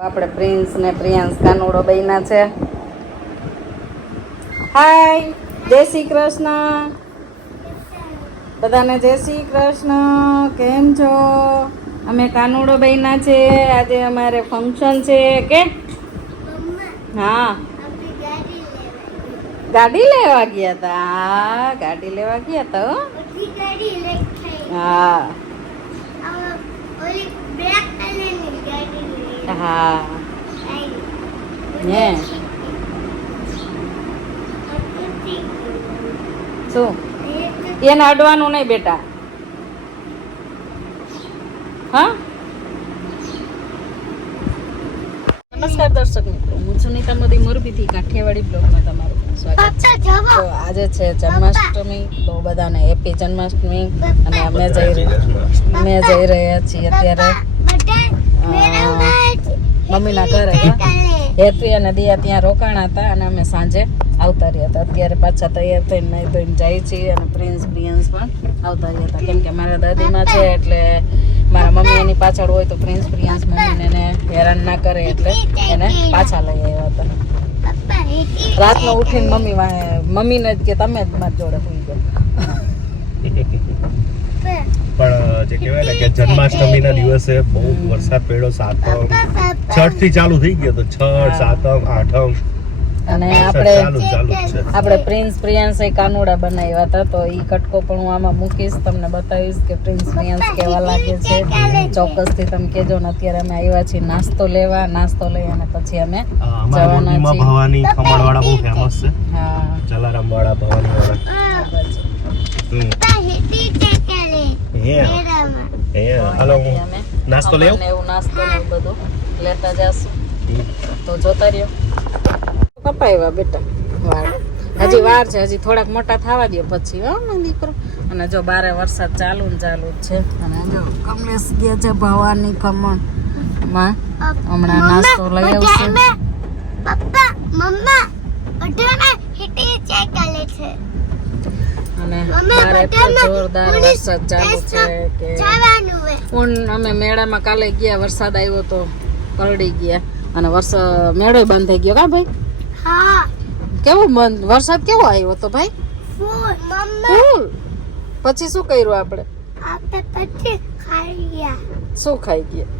આપણે પ્રિન્સ ને પ્રિયાંશ કાનુડો બન્યા છે. હાય જય શ્રી કૃષ્ણ. બધાને જય શ્રી કૃષ્ણ. કેમ છો? અમે કાનુડો બન્યા છે. આજે અમારે ફંક્શન છે કે? હા. ગાડી લેવા ગયા હતા હા ગાડી લેવા ગયા હતા હો. હા હા શું એને અડવાનું નહીં બેટા. હા? નમસ્કાર દર્શક મિત્રો હું સુનીતા મોદી મોરબીથી કાઠિયાવાડી બ્લોગમાં તમારું સ્વાગત છે. તો આજે છે જન્માષ્ટમી તો બધાને હેપી જન્માષ્ટમી. અને અમે જઈ રહ્યા અમે જઈ રહ્યા છીએ અત્યારે મમ્મીના ઘરે. હેતવી અને દિયા ત્યાં રોકાણા હતા અને અમે સાંજે આવતા રહ્યા હતા. અત્યારે પાછા તૈયાર થઈને નહીં ધોઈને જાય છીએ અને પ્રિન્સ પ્રિયન્સ પણ આવતા રહ્યા હતા. કેમ કે મારા દાદીમાં છે એટલે મારા મમ્મી એની પાછળ હોય તો પ્રિન્સ પ્રિયન્સ મમ્મીને એને હેરાન ના કરે એટલે એને પાછા લઈ આવ્યા હતા. રાતનો ઉઠીને મમ્મી મમ્મીને જ કે તમે જ મારી જોડે સુઈ જાઓ પણ જે કહેવાય ને કે જન્માષ્ટમીના દિવસે બહુ વરસાદ પડ્યો સાતમ. છઠથી ચાલુ થઈ ગયો તો છઠ સાતમ આઠમ. અને આપણે આપણે પ્રિન્સ પ્રિયાંશે એ કાનુડા બનાવ્યા હતા તો એ કટકો પણ હું આમાં મૂકીશ તમને બતાવીશ કે પ્રિન્સ પ્રિયાંશ કેવા લાગે છે. ચોક્કસથી તમે કહેજો ને અત્યારે અમે આવ્યા છીએ નાસ્તો લેવા નાસ્તો લઈ અને પછી અમે જવાના છીએ. ભવાની ખમણવાળા બહુ ફેમસ છે. હા. જલારામ વાળા ભવાની વાળા. હાલો નાસ્તો લેવો? નાસ્તો ને એવું બધું લેતા જાશું. તો જોતા રહ્યો કપાવ્યા બેટા વાળ હજી વાર છે હજી થોડાક મોટા થવા દે પછી હો દીકરો અને જો બારે વરસાદ ચાલુ ને ચાલુ જ છે અને જો કમલેશ ગયા છે ભવાની કમણમાં હમણાં નાસ્તો લઈ આવશે પપ્પા મમ્મા બધાને હિટી ચેક કરે છે અને જોરદાર વરસાદ ચાલુ છે કે પણ અમે મેળામાં કાલે ગયા વરસાદ આવ્યો તો પલળી ગયા. અને વરસાદ મેળો બંધ થઈ ગયો કા ભાઈ? હા. કેવો બંધ? વરસાદ કેવો આવ્યો તો ભાઈ? ફૂલ પછી શું કર્યું આપણે આપણે પછી ખાઈ ગયા. શું ખાઈ ગયા?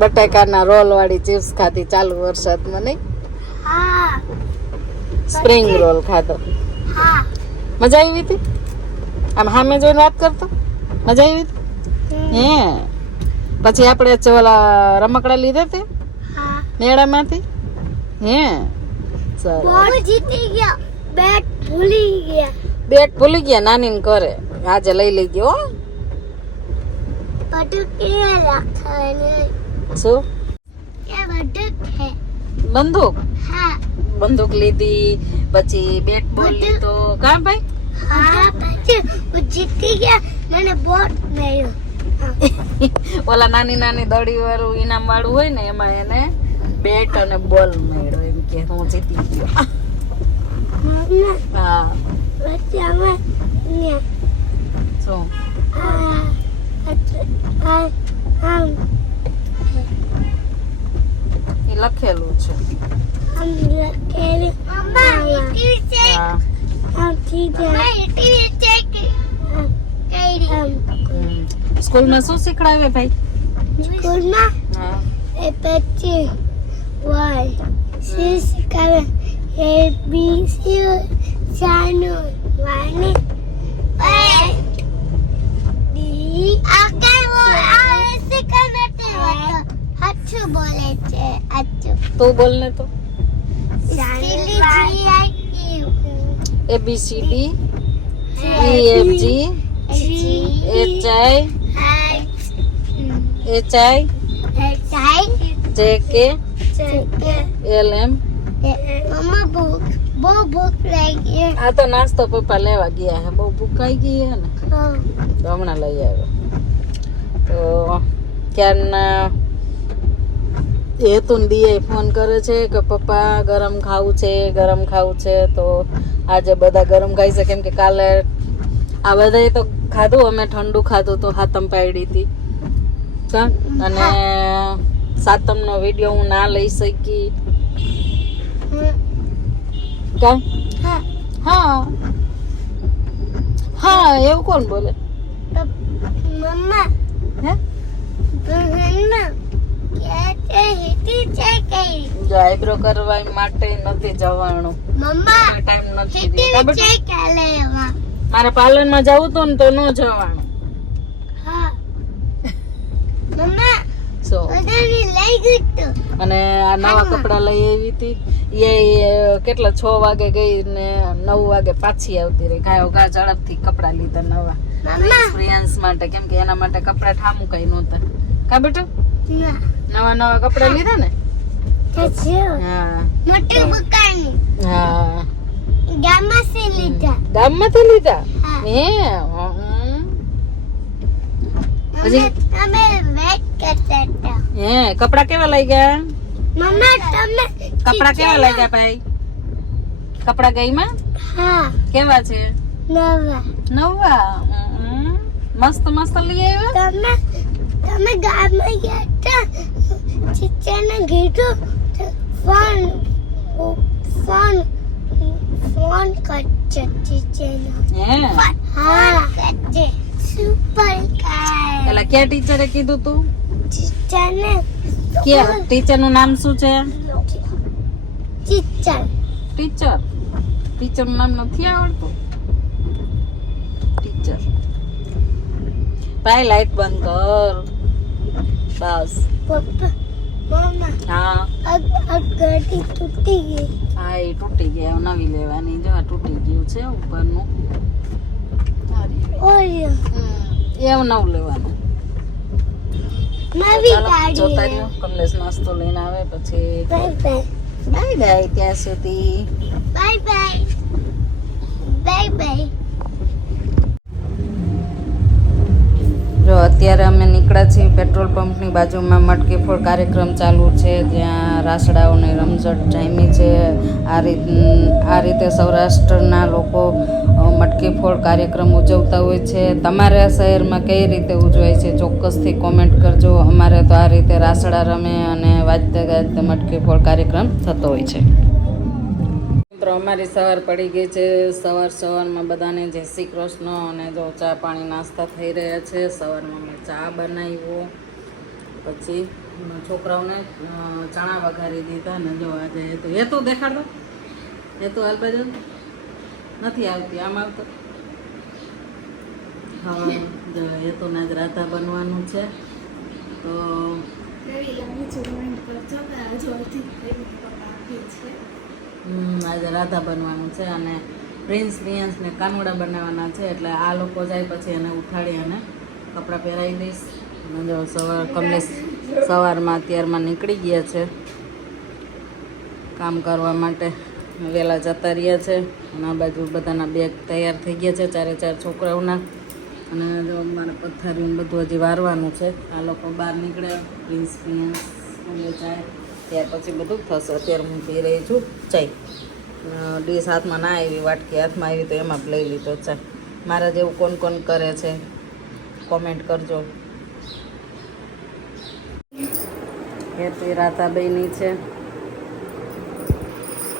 બટાકાના રોલ વાળી ચિપ્સ ખાધી ચાલુ વરસાદમાં નહીં? હા. સ્પ્રિંગ રોલ ખાધો. હા. મજા આવી હતી? આમ સામે જોઈને વાત કરતો? મજા આવી હતી? હે. પછી આપણે ચોલા રમકડા લીધા તે? મેળામાંથી? હે. સરસ જીતી ગયા. બેટ ભૂલી ગયા. બેટ ભૂલી ગયા? નાની ને કરે આજે લઈ લઈ ગયો શું? બંદૂક? બંદૂક લીધી પછી બેટ બોલ. લીધો. કા ભાઈ? હા પછી હું જીતી ગયા મને બોટ મળ્યો ઓલા નાની નાની દડી વાળું ઇનામ વાળું હોય ને એમાં એને બેટ અને બોલ મળ્યો. એમ કે હું જીતી ગયો. હા. પછી અમે શું? લખેલું છે. સ્કૂલમાં શું શીખડાવે ભાઈ? સ્કૂલમાં હા. એ પછી વાય સી શીખવે એ બી સી ચાનો વાને ડી આગળ બોલ આ શીખવે તે હાચું બોલે છે હાચું. તું બોલ ને તો. સીલી B, C A E F, G. H, I. H, I. કે કે એલ એમ મમ્મા ભૂખ બહુ ભૂખ લાગી આ તો નાસ્તો પપ્પા લેવા ગયા હે બહુ ભૂખાઈ ગઈ હે ને. હમણાં લઈ આવ્યો. તો ક્યારના હેતુ ને દિયે ફોન કરે છે કે પપ્પા ગરમ ખાવું છે ગરમ ખાવું છે. તો આજે બધા ગરમ ખાઈ છે કેમ કે કાલે આ બધાએ તો ખાધું અમે ઠંડુ ખાધું તો હાથમ પાડી હતી. અને સાતમનો વીડિયો હું ના લઈ શકી. કાં હા. હા. હા એવું કોણ બોલે? મમ્મા. હે બહેનમાં કે હિતી છે કઈ જો આઈબ્રો કરવા માટે નથી જવાનું. મમ્મા ટાઈમ નથી મારે પાર્લરમાં જવું તો ને તો ન જવાનું. હા. મમ્મા સો અને આ નવા કપડા લઈ આવી હતી. એ કેટલા છ વાગે ગઈ ને નવ વાગે પાછી આવતી રહી. ગાયો ગા ઝડપથી કપડા લીધા નવા. એક્સપિરિયન્સ માટે કેમ કે એના માટે કપડા ઠામું કઈ નહોતા. કા બેટું નવા નવા કપડા લીધા ને? હા. મોટી દુકાન હા. ગામમાં લીધા. ગામમાંથી લીધા? હે. હમ. મમ્મા વેટ કરતા હતા. હે કપડા કેવા લઈ ગયા મમ્મા તમે કપડા કેવા લઈ ગયા ભાઈ? કપડા ગઈમાં? હા. કેવા છે? નવા. નવા? મસ્ત મસ્ત લઈ આવ્યા? તમે તમે ગામમાં ગયા હતા? ચીચાને કીધું ફોન ફોન ફોન હા? કરશે સુપર કાર પેલા ક્યાં ટીચરે કીધું તું? ચીચાને ક્યાં? ટીચરનું નામ શું છે? ટીચર. ટીચર? ટીચરનું નામ નથી આવડતું? ટીચર. ભાઈ લાઈટ બંધ કર. બસ. પપ્પા હા આ આ ગાડી તૂટી ગઈ હા એ તૂટી ગઈ હવે નવી લેવાની જો આ તૂટી ગયું છે ઉપરનું ઓય હમ, એવું નવું લેવાનું નવી ચાલો જોતા ગાડી રહ્યો કમલેશ નાસ્તો લઈને આવે પછી બાય બાય બાય બાય ત્યાં સુધી બાય બાય બાય બાય જો અત્યારે અમે નીકળ્યા છીએ પેટ્રોલ પંપની બાજુમાં મટકી ફોડ કાર્યક્રમ ચાલુ છે, જ્યાં રાસડાઓની રમઝટ જામી છે. આ રીત, આ રીતે સૌરાષ્ટ્રના લોકો મટકી ફોડ કાર્યક્રમ ઉજવતા હોય છે. તમારા શહેરમાં કઈ રીતે ઉજવાય છે? ચોક્કસથી કોમેન્ટ કરજો. અમારે તો આ રીતે રાસડા રમે અને વાજતે ગાજતે મટકી ફોડ કાર્યક્રમ થતો હોય છે. અમારી સવાર પડી ગઈ છે. સવાર સવારમાં બધાને જય શ્રી કૃષ્ણ અને જો ચા પાણી નાસ્તા થઈ રહ્યા છે. સવારમાં મેં ચા બનાવ્યો. પછી છોકરાઓને ચણા વઘારી દીધા ને જો આજે એ તો એ તો દેખાડો. એ તો હાલ બાજુ નથી આવતી, આમ આવતો. હા, જો એ તો ના જ રાધા બનવાનું છે. તો આજે રાધા બનવાનું છે અને પ્રિન્સ પ્રિયન્સ ને કાનુડા બનાવવાના છે, એટલે આ લોકો જાય પછી એને ઉઠાડી અને કપડાં પહેરાવી દઈશ. જો સવાર, કમલેશ સવારમાં અત્યારમાં નીકળી ગયા છે કામ કરવા માટે. વહેલા જતા રહ્યા છે અને આ બાજુ બધાના બેગ તૈયાર થઈ ગયા છે ચારે ચાર છોકરાઓના. અને જો મારે પથ્થરીને બધું હજી વારવાનું છે. આ લોકો બહાર નીકળે પ્રિન્સ અને જાય. ત્યાર પછી બધું થશે. અત્યારે હું પી રહી છું. અ, ડીશ હાથમાં ના આવી વાટકી હાથમાં આવી તો એમાં લઈ લીધો. ચા મારા જેવું કોણ કોણ કરે છે? કોમેન્ટ કરજો. હેપી રાધાબેની છે.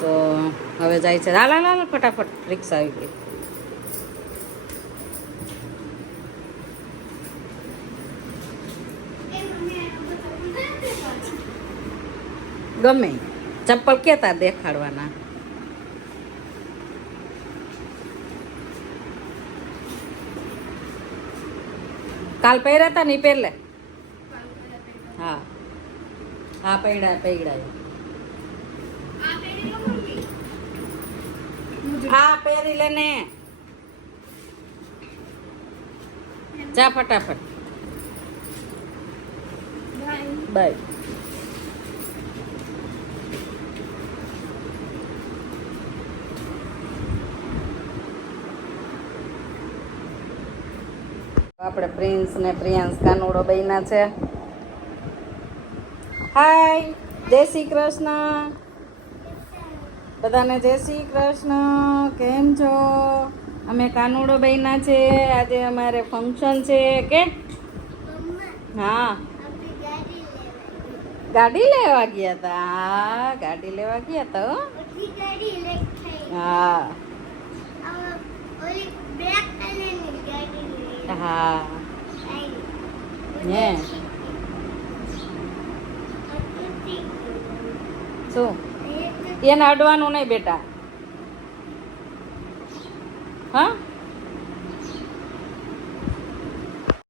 તો હવે જાય છે. હાલ હાલ ફટાફટ રિક્ષા આવી ગઈ. ગમે. ચપ્પલ કેતા દેખાડવાના. કાલ પહેર્યા હતા ને ઈ પહેરલે? હા. હા પૈડા પૈડા હા પહેરી લે ને. જા ફટાફટ. બાય. આપણે પ્રિન્સ ને પ્રિયાંશ કાનુડો બન્યા છે. હાય જય શ્રી કૃષ્ણ. બધાને જય શ્રી કૃષ્ણ. કેમ છો? અમે કાનુડો બન્યા છે. આજે અમારે ફંક્શન છે. કે હા. ગાડી લેવા ગયા હતા હા ગાડી લેવા ગયા હતા હો. ઓછી ગાડી લઈ થઈ હા હવે ઓલી બ્લેક કલરની ગાડી લઈ હા હે શું એને અડવાનું નહીં બેટા. હા?